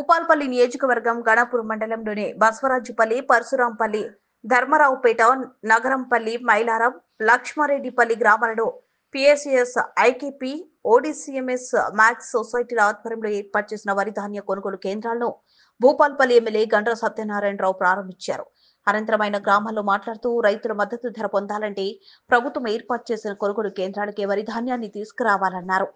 భూపాల్పల్లి నియోజకవర్గం గణపూర్ మండలంలోని బసవరాజుపల్లి, పరశురాంపల్లి, ధర్మరావుపేట, నగరంపల్లి, మైలారం, లక్ష్మారెడ్డిపల్లి గ్రామాలలో పిఎస్సిఎస్, ఐకేపీ, ఓడిసిఎంఎస్ మ్యాక్స్ సొసైటీల ఆధ్వర్యంలో ఏర్పాటు చేసిన వరి ధాన్య కొనుగోలు కేంద్రాలను భూపాల్పల్లి ఎమ్మెల్యే గండ్ర సత్యనారాయణరావు ప్రారంభించారు. అనంతరం ఆయన గ్రామాల్లో మాట్లాడుతూ రైతుల మద్దతు ధర పొందాలంటే ప్రభుత్వం ఏర్పాటు చేసిన కొనుగోలు కేంద్రాలకే వరి ధాన్యాన్ని తీసుకురావాలన్నారు.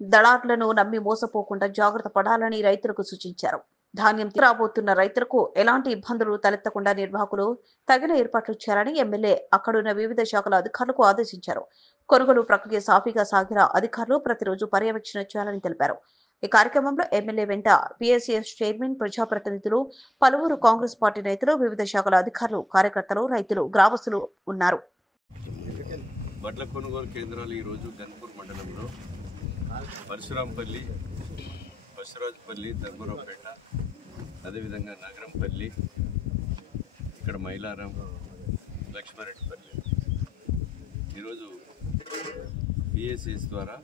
దళారులను నమ్మి మోసపోకుండా జాగ్రత్త పడాలని రైతులకు సూచించారు. ధాన్యం రాబోతున్న రైతులకు ఎలాంటి ఇబ్బందులు తలెత్తకుండా నిర్వాహకులు తగిన ఏర్పాట్లు చేయాలని ఎమ్మెల్యే అక్కడున్న వివిధ శాఖల అధికారులకు ఆదేశించారు. కొనుగోలు ప్రక్రియ సాఫీగా సాగిన అధికారులు ప్రతిరోజు పర్యవేక్షణ చేయాలని తెలిపారు. ఈ కార్యక్రమంలో ఎమ్మెల్యే వెంట పిఎస్సిఎస్ చైర్మన్, ప్రజాప్రతినిధులు, పలువురు కాంగ్రెస్ పార్టీ నేతలు, వివిధ శాఖల అధికారులు, కార్యకర్తలు, రైతులు, గ్రామస్తులు ఉన్నారు. వడ్ల కొనుగోలు కేంద్రాలు ఈరోజు గన్పూర్ మండలంలో పరశురాంపల్లి, బసవరాజుపల్లి, ధర్మరావుపేట, అదేవిధంగా నగరంపల్లి, ఇక్కడ మైలారం, లక్ష్మారెడ్డిపల్లి ఈరోజు పిఎస్సిఎస్ ద్వారా,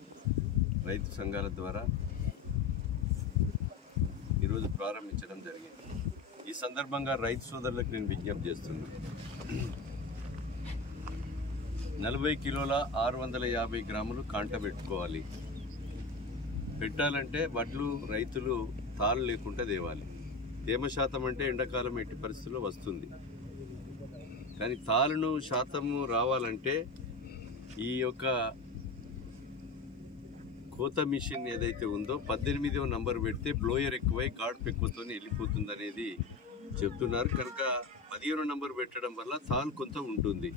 రైతు సంఘాల ద్వారా ఈరోజు ప్రారంభించడం జరిగింది. ఈ సందర్భంగా రైతు సోదరులకు నేను విజ్ఞప్తి చేస్తున్నాను. 40 కిలోల 650 గ్రాములు కాంట పెట్టుకోవాలి. పెట్టాలంటే వడ్లు రైతులు తాళ్ళు లేకుండా తేవాలి. తేమ శాతం అంటే ఎండాకాలం ఎట్టి పరిస్థితుల్లో వస్తుంది. కానీ తాళ్ళను శాతము రావాలంటే ఈ యొక్క కోత మిషన్ ఏదైతే ఉందో 18వ నంబర్ పెడితే బ్లోయర్ ఎక్కువై గాడుపు ఎక్కువతో వెళ్ళిపోతుంది అనేది చెప్తున్నారు. కనుక 15వ నంబర్ పెట్టడం వల్ల తాళ్ళు కొంత ఉంటుంది.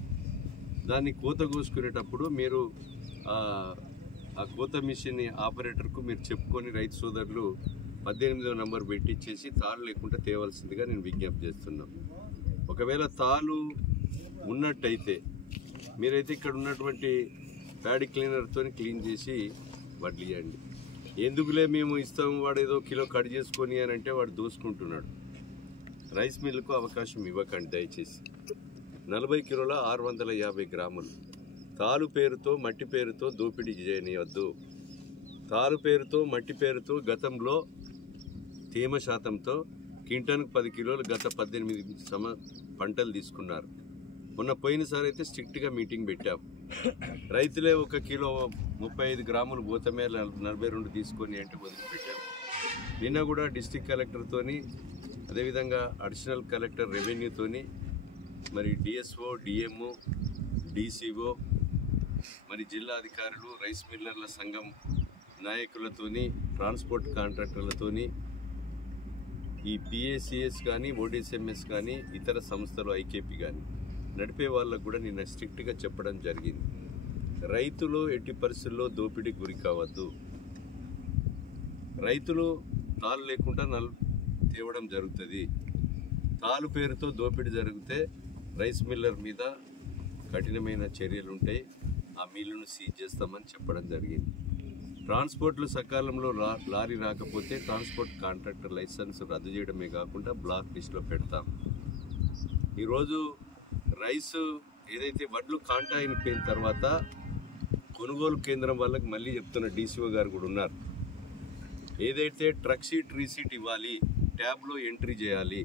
దాన్ని కోత కోసుకునేటప్పుడు మీరు ఆ కోత మిషన్ ఆపరేటర్కు మీరు చెప్పుకొని రైతు సోదరులు 18వ నంబర్ పెట్టించేసి తాళ్ళు లేకుండా తేవాల్సిందిగా నేను విజ్ఞప్తి చేస్తున్నాను. ఒకవేళ తాళ్ళు ఉన్నట్టయితే మీరైతే ఇక్కడ ఉన్నటువంటి ప్యాడీ క్లీనర్తో క్లీన్ చేసి వడ్లు ఇవ్వండి. ఎందుకులే మేము ఇస్తాము, వాడు ఏదో కిలో కట్ చేసుకొని అని అంటే వాడు దోసుకుంటున్నాడు. రైస్ మిల్లుకు అవకాశం ఇవ్వకండి దయచేసి. 40 కిలోల 650 గ్రాములు తాలు పేరుతో, మట్టి పేరుతో దోపిడీ చేయనివద్దు. తాలు పేరుతో, మట్టి పేరుతో గతంలో తేమ శాతంతో క్వింటాన్కు 10 కిలోలు గత 18 పంటలు తీసుకున్నారు. మొన్న పోయినసారి అయితే స్ట్రిక్ట్గా మీటింగ్ పెట్టాం. రైతులే 1 కిలో 35 గ్రాములు పోతమే 42 తీసుకొని అంటే వదిలిపెట్టారు. నిన్న కూడా డిస్ట్రిక్ట్ కలెక్టర్తోని, అదేవిధంగా అడిషనల్ కలెక్టర్ రెవెన్యూతోని, మరి డిఎస్ఓ, డిఎంఓ, డిసిఓ, మరి జిల్లా అధికారులు, రైస్ మిల్లర్ల సంఘం నాయకులతోని, ట్రాన్స్పోర్ట్ కాంట్రాక్టర్లతోని, ఈ పిఎస్సిఎస్ కానీ, ఓడిసిఎంఎస్ కానీ, ఇతర సంస్థలు ఐకేపీ కానీ నడిపే వాళ్ళకు కూడా నిన్న స్ట్రిక్ట్గా చెప్పడం జరిగింది. రైతులు ఎట్టి పరిస్థితుల్లో దోపిడీకి గురి కావద్దు. రైతులు తాళ్ళు లేకుండా తేవడం జరుగుతుంది. తాళ్ళు పేరుతో దోపిడీ జరిగితే రైస్ మిల్లర్ మీద కఠినమైన చర్యలు ఉంటాయి. ఆ మిల్లును సీజ్ చేస్తామని చెప్పడం జరిగింది. ట్రాన్స్పోర్ట్లు సకాలంలో లారీ రాకపోతే ట్రాన్స్పోర్ట్ కాంట్రాక్టర్ లైసెన్స్ రద్దు చేయడమే కాకుండా బ్లాక్ లిస్టులో పెడతాం. ఈరోజు రైస్ ఏదైతే వడ్లు కాంటా అయిపోయిన తర్వాత కొనుగోలు కేంద్రం వాళ్ళకి మళ్ళీ చెప్తున్న డీసీఓ గారు కూడా ఉన్నారు. ఏదైతే ట్రక్ షీట్, రీసీట్ ఇవ్వాలి, ట్యాబ్లో ఎంట్రీ చేయాలి,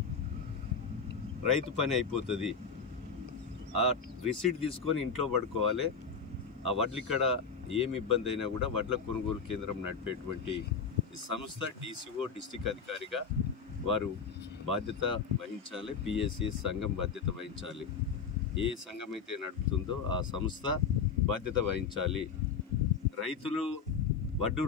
రైతు పని అయిపోతుంది. ఆ రిసీట్ తీసుకొని ఇంట్లో పడుకోవాలి. ఆ వడ్లు ఇక్కడ ఏమి ఇబ్బంది అయినా కూడా వడ్ల కొనుగోలు కేంద్రం నడిపేటువంటి సంస్థ డీసీఓ, డిస్ట్రిక్ట్ అధికారిగా వారు బాధ్యత వహించాలి. పిఎస్సిఎస్ సంఘం బాధ్యత వహించాలి. ఏ సంఘం అయితే నడుపుతుందో ఆ సంస్థ బాధ్యత వహించాలి. రైతులు వడ్డు